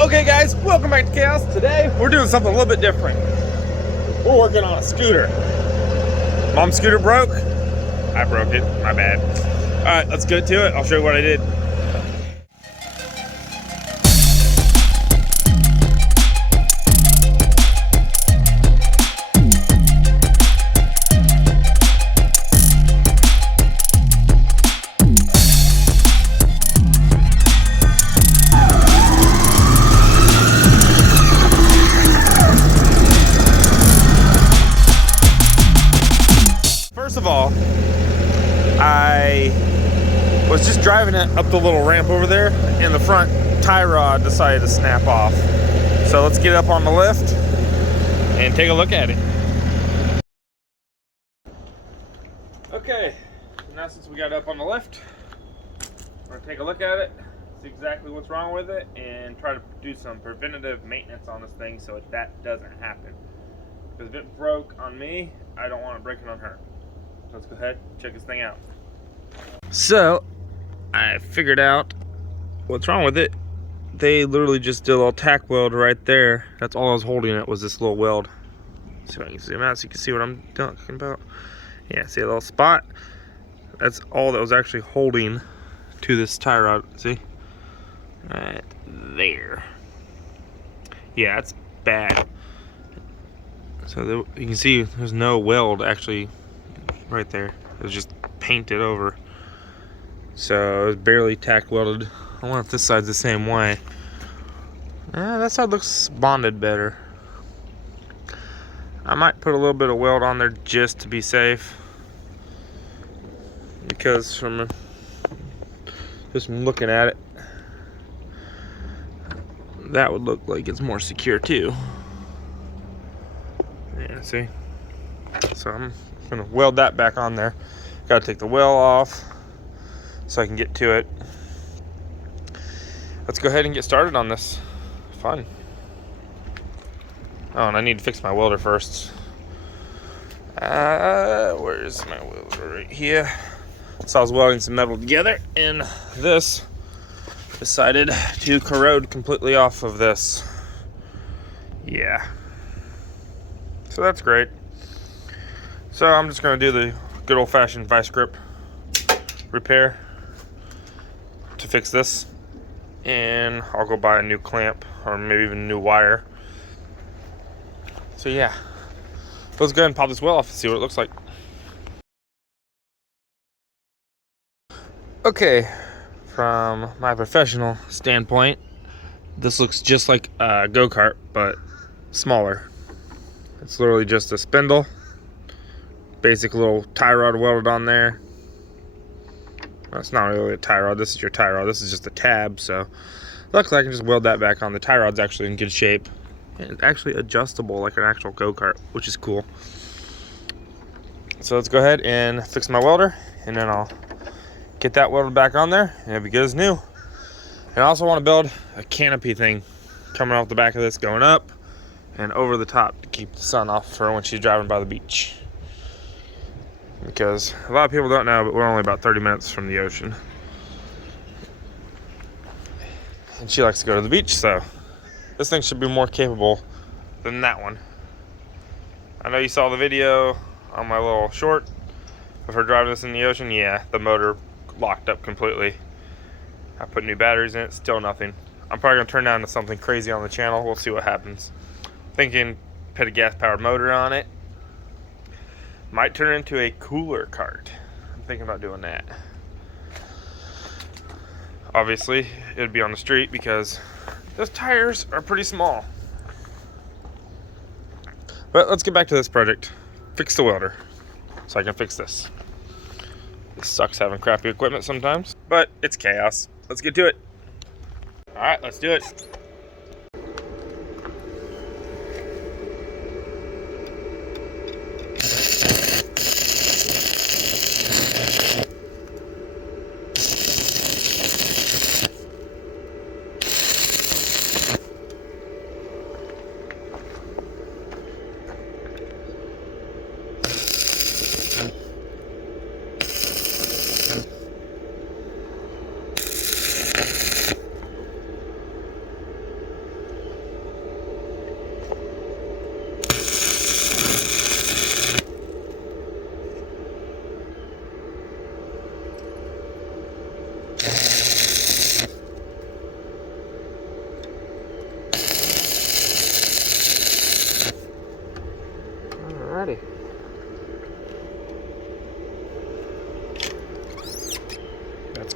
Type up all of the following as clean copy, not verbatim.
Okay guys, welcome back to Chaos. Today, we're doing something a little bit different. We're working on a scooter. Mom's scooter broke. I broke it, my bad. All right, let's get to it. I'll show you what I did. First of all, I was just driving it up the little ramp over there, and the front tie rod decided to snap off. So let's get up on the lift and take a look at it. Okay, so now since we got up on the lift, we're gonna take a look at it, see exactly what's wrong with it, and try to do some preventative maintenance on this thing so that doesn't happen. Because if it broke on me, I don't want it breaking on her. So let's go ahead and check this thing out. So, I figured out what's wrong with it. They literally just did a little tack weld right there. That's all I was holding it, was this little weld. See if I can zoom out so you can see what I'm talking about. Yeah, see a little spot? That's all that was actually holding to this tie rod. See? Right there. Yeah, it's bad. So there, you can see there's no weld actually right there. It was just painted over. So it was barely tack welded. I wonder if this side's the same way. That side looks bonded better. I might put a little bit of weld on there just to be safe, because from looking at it, that would look like it's more secure too. Yeah, see? So I'm gonna weld that back on there. Gotta take the well off so I can get to it. Let's go ahead and get started on this. Fun. Oh, and I need to fix my welder first. Where's my welder? Right here. So I was welding some metal together, and this decided to corrode completely off of this. Yeah. So that's great. So I'm just gonna do the good old-fashioned vice grip repair to fix this, and I'll go buy a new clamp or maybe even a new wire. So yeah, let's go ahead and pop this well off and see what it looks like. Okay, from my professional standpoint, this looks just like a go-kart, but smaller. It's literally just a spindle, basic little tie rod welded on there. Well, it's not really a tie rod. This is your tie rod. This is just a tab. So luckily I can just weld that back on. The tie rod's actually in good shape. And it's actually adjustable like an actual go-kart, which is cool. So let's go ahead and fix my welder, and then I'll get that welded back on there, and it'll be good as new. And I also want to build a canopy thing coming off the back of this, going up and over the top to keep the sun off her when she's driving by the beach. Because a lot of people don't know, but we're only about 30 minutes from the ocean. And she likes to go to the beach, so this thing should be more capable than that one. I know you saw the video on my little short of her driving this in the ocean. Yeah, the motor locked up completely. I put new batteries in it, still nothing. I'm probably gonna turn down to something crazy on the channel. We'll see what happens. Thinking put a gas-powered motor on it. Might turn into a cooler cart. I'm thinking about doing that. Obviously, it'd be on the street because those tires are pretty small. But let's get back to this project. Fix the welder so I can fix this. It sucks having crappy equipment sometimes, but it's chaos. Let's get to it. All right, let's do it.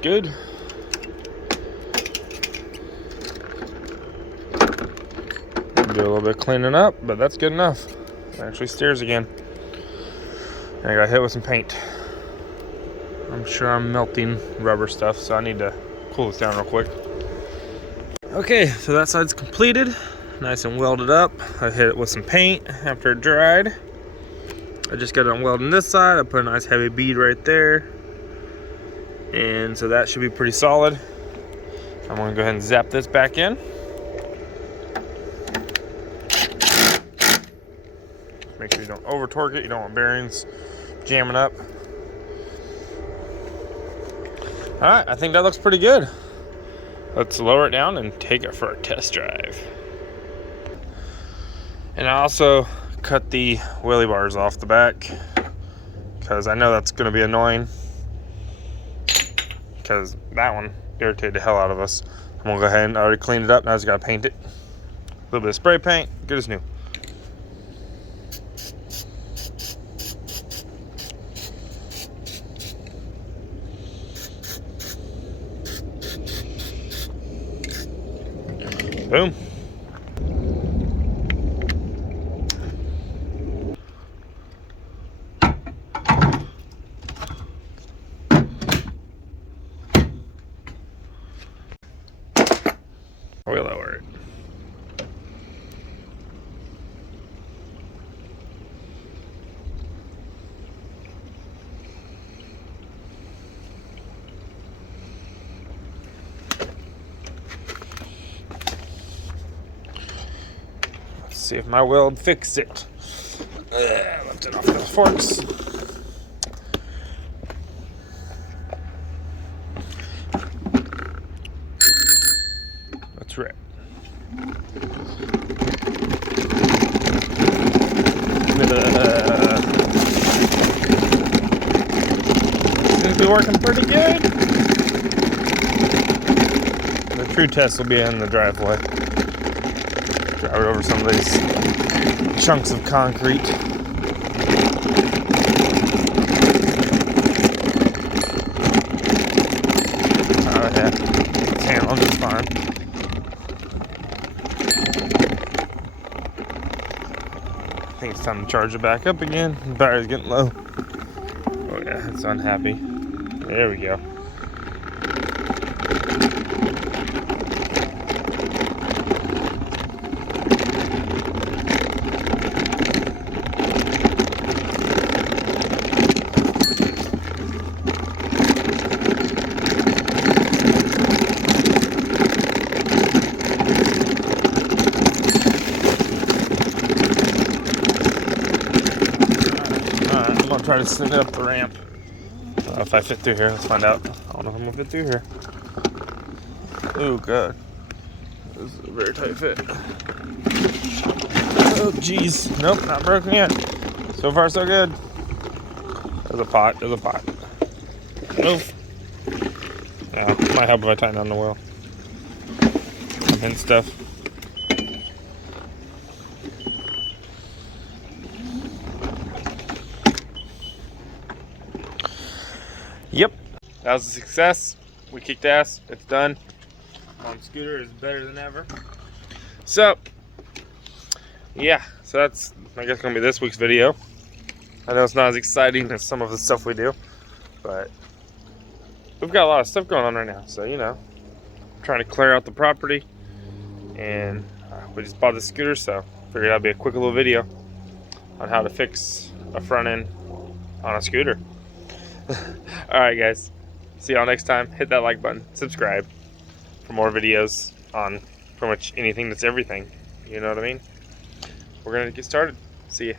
good. Do a little bit of cleaning up, but that's good enough. It actually steers again. And I got hit with some paint. I'm sure I'm melting rubber stuff, so I need to cool this down real quick. Okay, so that side's completed. Nice and welded up. I hit it with some paint after it dried. I just got it on welding this side. I put a nice heavy bead right there. And so that should be pretty solid. I'm gonna go ahead and zap this back in. Make sure you don't over torque it. You don't want bearings jamming up. All right, I think that looks pretty good. Let's lower it down and take it for a test drive. And I also cut the wheelie bars off the back because I know that's going to be annoying because that one irritated the hell out of us. I'm going to go ahead and I already cleaned it up. Now I just got to paint it. A little bit of spray paint, good as new. Boom. We'll lower it. See if my weld fixed it. Left it off those forks. That's right. Seems to be working pretty good. The true test will be in the driveway. Drive it over some of these chunks of concrete. Oh yeah, it's handling just fine. I think it's time to charge it back up again. The battery's getting low. Oh yeah, it's unhappy. There we go. Try to send it up the ramp. If I fit through here, let's find out. I don't know if I'm gonna fit through here. Oh god, this is a very tight fit. Oh geez, nope, not broken yet. So far so good. There's a pot. There's a pot. Nope. Yeah, might help if I tighten down the wheel and stuff. Yep, that was a success. We kicked ass. It's done. On scooter is better than ever. So, yeah. So that's, I guess, gonna be this week's video. I know it's not as exciting as some of the stuff we do, but we've got a lot of stuff going on right now. So you know, I'm trying to clear out the property, and we just bought the scooter, so figured that'd be a quick little video on how to fix a front end on a scooter. Alright guys, see y'all next time. Hit that like button, subscribe for more videos on pretty much anything that's everything. You know what I mean? We're gonna get started. See ya.